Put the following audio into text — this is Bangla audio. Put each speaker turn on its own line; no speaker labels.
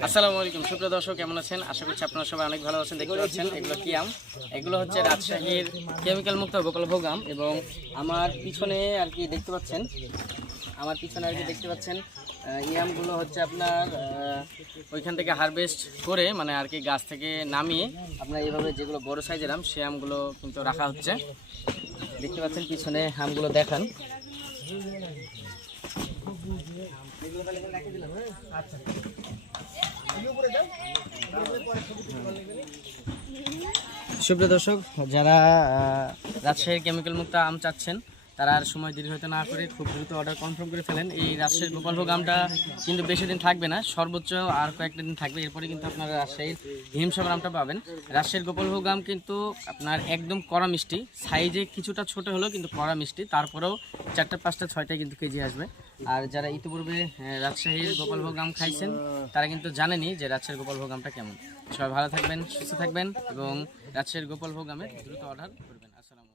আসসালামু আলাইকুম। সুপ্রিয় দর্শক, কেমন আছেন? আশা করছি আপনারা সবাই অনেক ভালো আছেন, দেখতে পাচ্ছেন। এগুলো কি আম? এগুলো হচ্ছে রাজশাহীর কেমিক্যাল মুক্ত গোপালভোগ আম এবং আমার পিছনে আর কি দেখতে পাচ্ছেন, আমার পিছনে আর কি দেখতে পাচ্ছেন এই আমগুলো হচ্ছে আপনার ওইখান থেকে হারভেস্ট করে মানে আর কি গাছ থেকে নামিয়ে আপনার এইভাবে যেগুলো বড় সাইজের আম, সে আমগুলো কিন্তু রাখা হচ্ছে। দেখতে পাচ্ছেন, পিছনে আমগুলো দেখান। সুপ্রিয় দর্শক, যারা রাজশাহীর কেমিক্যাল মুক্ত আম চাচ্ছেন, তারা আর সময় দেরি হতে না করে খুব দ্রুত অর্ডার কনফার্ম করে ফেলেন। এই রাজশাহীর গোপালভোগ আমটা কিন্তু বেশি দিন থাকবে না, সর্বোচ্চ আর কয়েকটা দিন থাকবে। এরপরে কিন্তু আপনারা রাজশাহীর হিমসাগর আমটা পাবেন। রাজশাহীর গোপালভোগ আম কিন্তু আপনার একদম কড়া মিষ্টি সাইজে কিছুটা ছোট হলেও কিন্তু কড়া মিষ্টি, তারপরেও চারটা, পাঁচটা ছয়টা কিন্তু কেজি আসবে। আর যারা ইতিপূর্বে রাজশাহীর গোপালভোগ আম খাইছেন, তারা কিন্তু জানেনি যে রাজশাহীর গোপালভোগ আমটা কেমন। সবাই ভালো থাকবেন, সুস্থ থাকবেন এবং রাজশাহীর গোপালভোগ আমের দ্রুত অর্ডার করবেন। আসসালামু